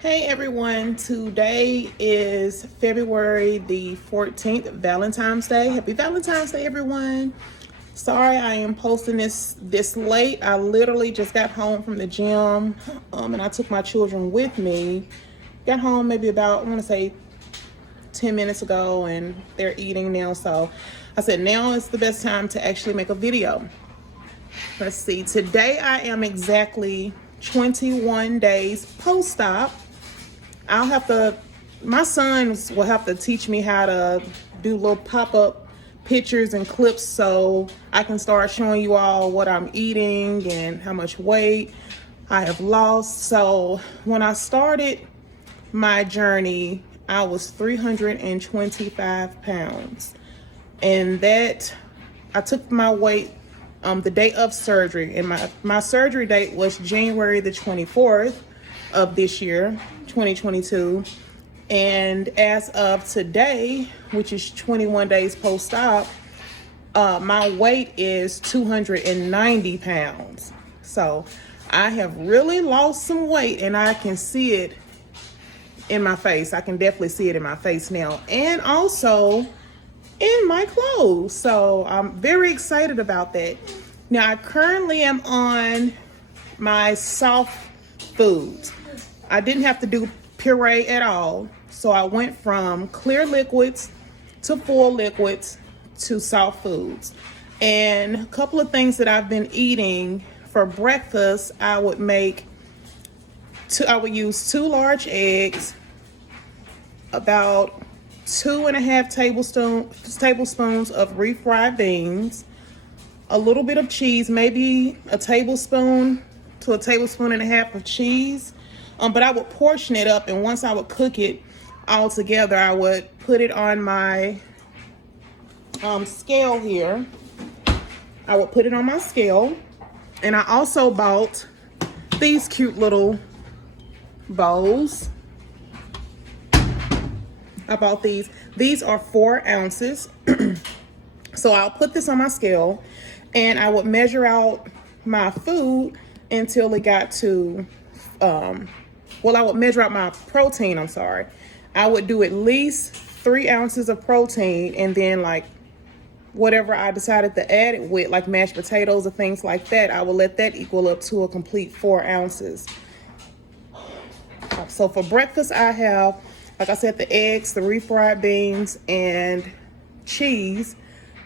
Hey everyone, today is February the 14th, Valentine's Day. Happy Valentine's Day, everyone. Sorry I am posting this late. I literally just got home from the gym and I took my children with me. Got home maybe about, I want to say 10 minutes ago, and they're eating now. So I said now is the best time to actually make a video. Let's see, today I am exactly 21 days post-op. My sons will have to teach me how to do little pop-up pictures and clips so I can start showing you all what I'm eating and how much weight I have lost. So when I started my journey, I was 325 pounds. And that, I took my weight the day of surgery. And my surgery date was January the 24th of this year, 2022. And as of today, which is 21 days post-op, my weight is 290 pounds. So I have really lost some weight, and I can see it in my face. I can definitely see it in my face now, and also in my clothes. So I'm very excited about that. Now, I currently am on my soft foods. I didn't have to do puree at all. So I went from clear liquids to full liquids to soft foods. And a couple of things that I've been eating for breakfast, I would use 2 large eggs, about 2.5 tablespoons of refried beans, a little bit of cheese, maybe a tablespoon to a tablespoon and a half of cheese. But I would portion it up, and once I would cook it all together, I would put it on my scale here. I would put it on my scale, and I also bought these cute little bowls. I bought these. These are 4 ounces. So I'll put this on my scale, and I would measure out my food until it got to, I would measure out my protein, I would do at least 3 ounces of protein, and then like whatever I decided to add it with, like mashed potatoes or things like that, I will let that equal up to a complete 4 ounces. So for breakfast, I have, like I said, the eggs, the refried beans, and cheese.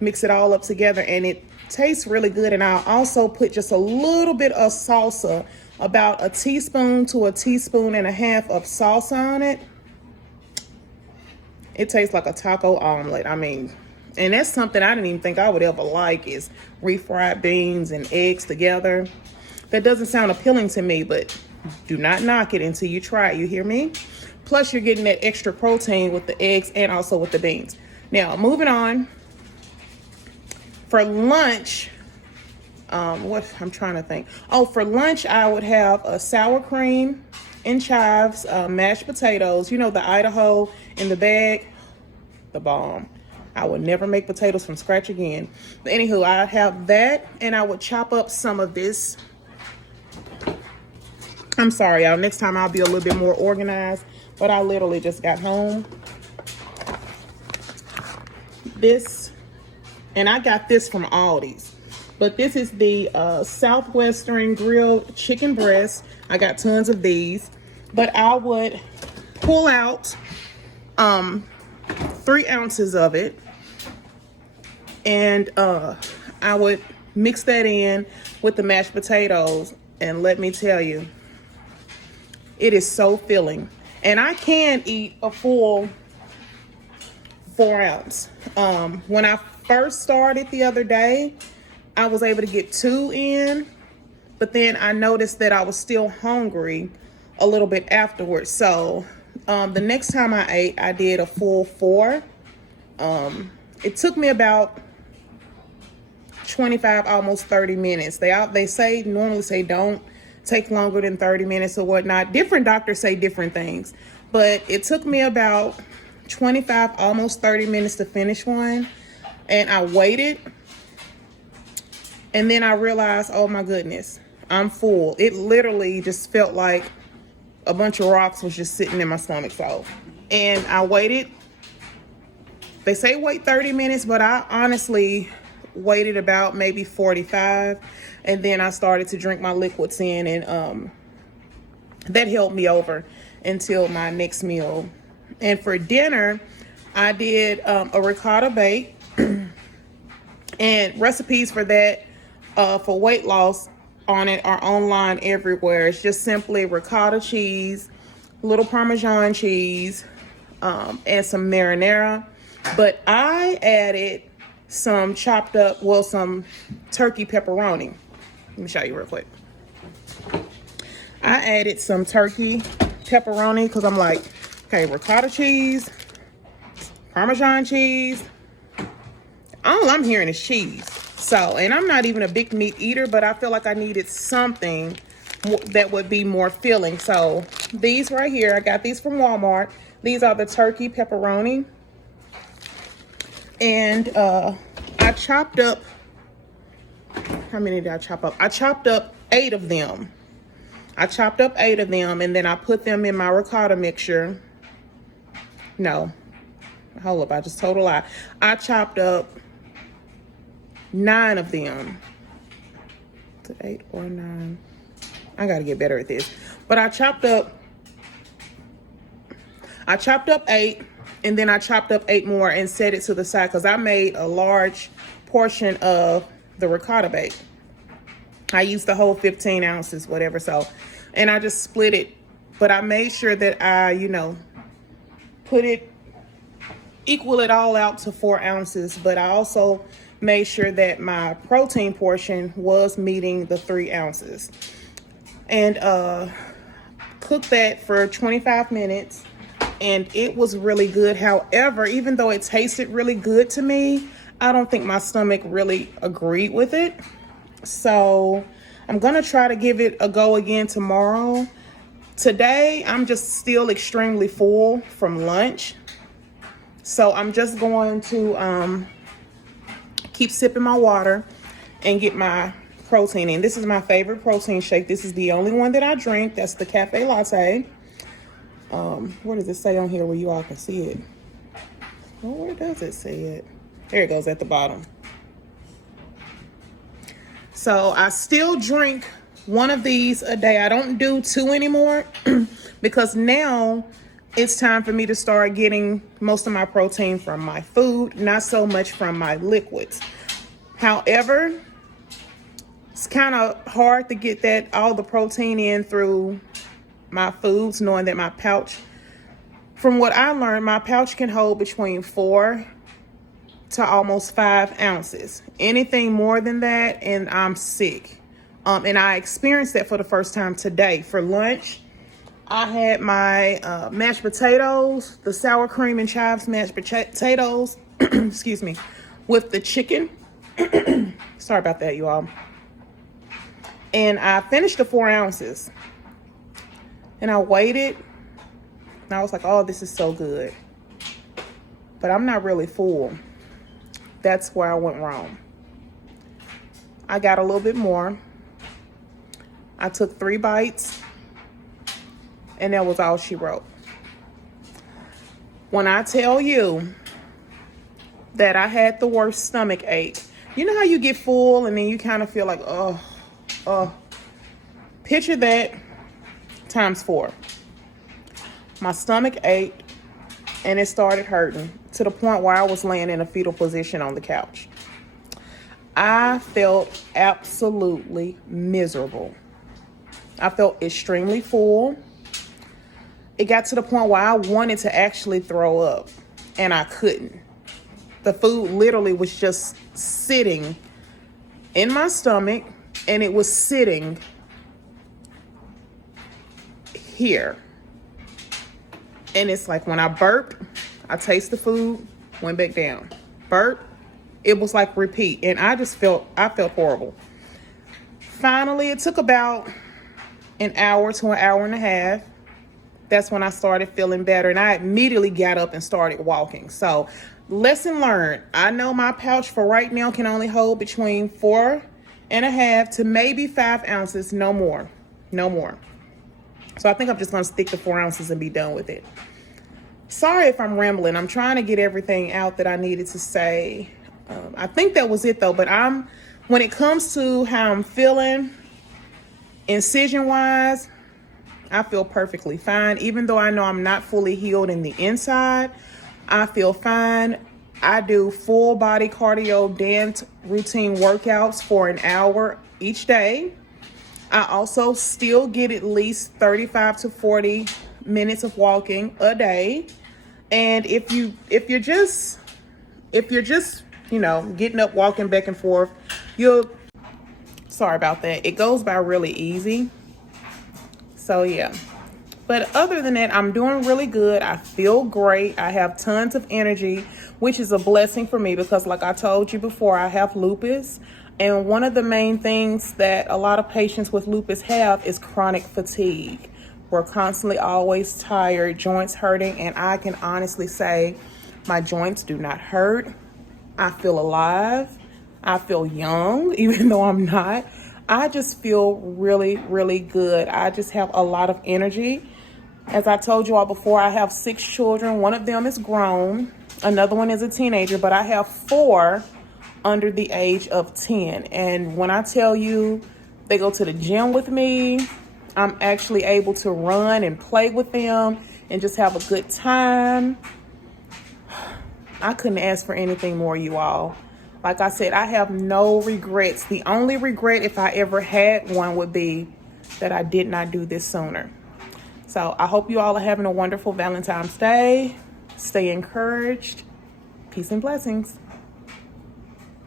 Mix it all up together, and it tastes really good. And I'll also put just a little bit of salsa, about a teaspoon to a teaspoon and a half of salsa on it. It tastes like a taco omelet. And that's something I didn't even think I would ever like, is refried beans and eggs together. That doesn't sound appealing to me, but do not knock it until you try it. You hear me? Plus, you're getting that extra protein with the eggs and also with the beans. Now, moving on. For lunch, I'm trying to think. For lunch, I would have a sour cream and chives, mashed potatoes. You know, the Idaho in the bag, the bomb. I would never make potatoes from scratch again. But anywho, I'd have that, and I would chop up some of this. I'm sorry, y'all. Next time I'll be a little bit more organized, but I literally just got home. And I got this from Aldi's, but this is the Southwestern grilled chicken breast. I got tons of these, but I would pull out 3 ounces of it, and I would mix that in with the mashed potatoes, and let me tell you, it is so filling. And I can eat a full 4 ounce. When I first started the other day, I was able to get 2 in, but then I noticed that I was still hungry a little bit afterwards. So the next time I ate, I did a full 4. It took me about 25, almost 30 minutes. They normally say don't take longer than 30 minutes or whatnot. Different doctors say different things, but it took me about 25, almost 30 minutes to finish one. And I waited, and then I realized, oh my goodness, I'm full. It literally just felt like a bunch of rocks was just sitting in my stomach. So, and I waited. They say wait 30 minutes, but I honestly waited about maybe 45, and then I started to drink my liquids in, and that helped me over until my next meal. And for dinner, I did a ricotta bake, and recipes for that for weight loss on it are online everywhere. It's just simply ricotta cheese, little Parmesan cheese, and some marinara. But I added some chopped up, well, some turkey pepperoni. Let me show you real quick. I added some turkey pepperoni because I'm like, okay, ricotta cheese, Parmesan cheese. All I'm hearing is cheese. So, and I'm not even a big meat eater, but I feel like I needed something that would be more filling. So these right here, I got these from Walmart. These are the turkey pepperoni. And I chopped up, how many did I chop up? I chopped up 8 of them. I chopped up 8 of them, and then I put them in my ricotta mixture. No, hold up, I just told a lie. I chopped up 9 of them. To 8 or 9. I gotta get better at this. But I chopped up 8, and then I chopped up 8 more and set it to the side because I made a large portion of the ricotta bake. I used the whole 15 ounces, whatever. So, and I just split it, but I made sure that I, equal it all out to 4 ounces. But I also made sure that my protein portion was meeting the 3 ounces. And cooked that for 25 minutes. And it was really good. However, even though it tasted really good to me, I don't think my stomach really agreed with it. So I'm gonna try to give it a go again tomorrow. Today, I'm just still extremely full from lunch. So I'm just going to keep sipping my water and get my protein in. This is my favorite protein shake. This is the only one that I drink. That's the cafe latte. What does it say on here where you all can see it? Well, where does it say it? There it goes at the bottom. So I still drink one of these a day. I don't do 2 anymore because now it's time for me to start getting most of my protein from my food, not so much from my liquids. However, it's kind of hard to get all the protein in through my foods, knowing that my pouch, from what I learned, my pouch can hold between 4 to almost 5 ounces. Anything more than that, and I'm sick. And I experienced that for the first time today. For lunch, I had my mashed potatoes, the sour cream and chives mashed potatoes, excuse me, with the chicken. Sorry about that, you all. And I finished the 4 ounces. And I waited, and I was like, oh, this is so good. But I'm not really full. That's where I went wrong. I got a little bit more. I took 3 bites, and that was all she wrote. When I tell you that I had the worst stomach ache, you know how you get full and then you kind of feel like, picture that times 4. My stomach ached and it started hurting to the point where I was laying in a fetal position on the couch. I felt absolutely miserable. I felt extremely full. It got to the point where I wanted to actually throw up and I couldn't. The food literally was just sitting in my stomach, and it was sitting here. And it's like when I burped, I taste the food, went back down. Burp, it was like repeat. And I felt horrible. Finally, it took about an hour to an hour and a half. That's when I started feeling better. And I immediately got up and started walking. So, lesson learned. I know my pouch for right now can only hold between 4.5 to maybe 5 ounces, no more. No more. So I think I'm just going to stick to 4 ounces and be done with it. Sorry if I'm rambling. I'm trying to get everything out that I needed to say. I think that was it though, but when it comes to how I'm feeling incision wise, I feel perfectly fine. Even though I know I'm not fully healed in the inside, I feel fine. I do full body cardio dance routine workouts for an hour each day. I also still get at least 35 to 40 minutes of walking a day. And if you're just, you know, getting up, walking back and forth, sorry about that. It goes by really easy. So yeah. But other than that, I'm doing really good. I feel great. I have tons of energy, which is a blessing for me because like I told you before, I have lupus. And one of the main things that a lot of patients with lupus have is chronic fatigue. We're constantly always tired, joints hurting, and I can honestly say my joints do not hurt. I feel alive. I feel young, even though I'm not. I just feel really, really good. I just have a lot of energy. As I told you all before, I have 6 children. One of them is grown. Another one is a teenager, but I have 4 under the age of 10. And when I tell you they go to the gym with me, I'm actually able to run and play with them and just have a good time. I couldn't ask for anything more, you all. Like I said, I have no regrets. The only regret, if I ever had one, would be that I did not do this sooner. So I hope you all are having a wonderful Valentine's Day. Stay encouraged. Peace and blessings.